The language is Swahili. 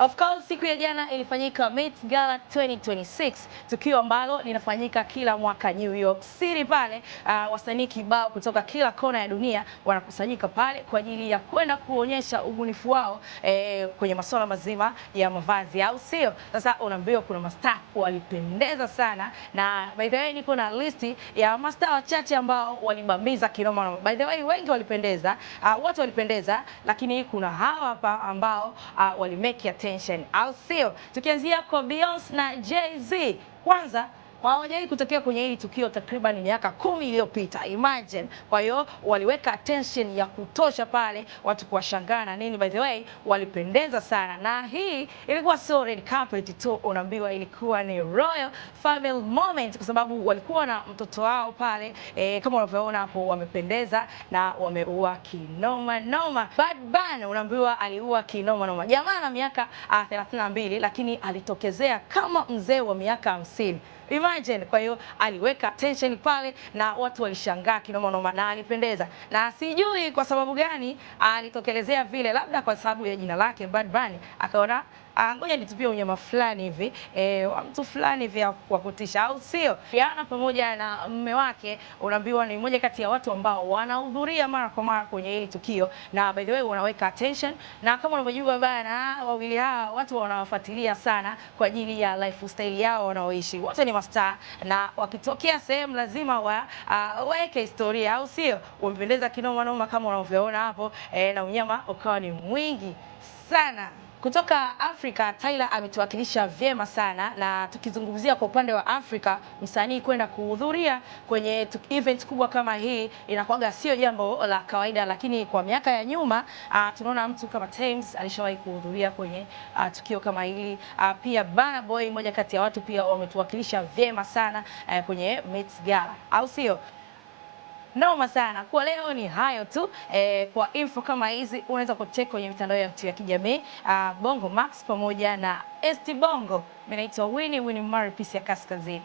Of course siku ya jana ilifanyika Met Gala 2026, tukio ambalo linafanyika kila mwaka New York City pale. Wasanii kibao kutoka kila kona ya dunia wanakusanyika pale kwa ajili ya kwenda kuonyesha ubunifu wao kwenye masuala mazima ya mavazi, au sio? Sasa unaambiwa kuna mastaa walipendeza sana, na by the way niko na listi ya mastaa wachache ambao walibambiza kinoma. By the way wengi walipendeza, wote walipendeza, lakini kuna hawa hapa ambao walimake attention, au sio? Tukianzia kwa Beyonce na Jay-Z. Kwanza hawajawahi kutokea kwenye hili tukio takriban miaka 10 iliyopita. Imagine. Kwa hiyo waliweka attention ya kutosha pale, watu kuwashangaa na nini. By the way, walipendeza sana. Na hii ilikuwa sio red carpet tu, unaambiwa ilikuwa ni royal family moment, kwa sababu walikuwa na mtoto wao pale. Kama unavyoona hapo, wamependeza na wameua kinoma noma. Bad Bunny unaambiwa aliua kinoma noma. Jamaa ana miaka 32, lakini alitokezea kama mzee wa miaka 50. Imagine. Kwa hiyo aliweka attention pale na watu walishangaa kinoma noma, na alipendeza. Na sijui kwa sababu gani alitokelezea vile, labda kwa sababu ya jina lake Bad Bunny, akaona ngoja nitupie unyama fulani hivi, mtu fulani hivi wa kutisha, au sio? Rihanna pamoja na mume wake unaambiwa ni mmoja kati ya watu ambao wanahudhuria mara kwa mara kwenye hili tukio, na by the way wanaweka attention. Na kama unavyojua bana, wawili hao watu wanawafuatilia sana kwa ajili ya lifestyle yao wanaoishi. Wote ni mastaa, na wakitokea sehemu lazima waweke historia, au sio? Wamependeza kinoma noma kama unavyoona hapo, na unyama ukawa ni mwingi sana. Kutoka Afrika, Tyler ametuwakilisha vyema sana, na tukizungumzia kwa upande wa Afrika, msanii kwenda kuhudhuria kwenye event kubwa kama hii inakuwa sio jambo la kawaida, lakini kwa miaka ya nyuma tunaona mtu kama Tems alishawahi kuhudhuria kwenye tukio kama hili. Pia Burna Boy mmoja kati ya watu pia wametuwakilisha vyema sana kwenye Met Gala, au sio? Noma sana. Kwa leo ni hayo tu. Kwa info kama hizi unaweza kucheck kwenye mitandao yetu ya kijamii, Bongo Max pamoja na ST Bongo. Mimi naitwa Winnie Mari Peace ya Kaskazini.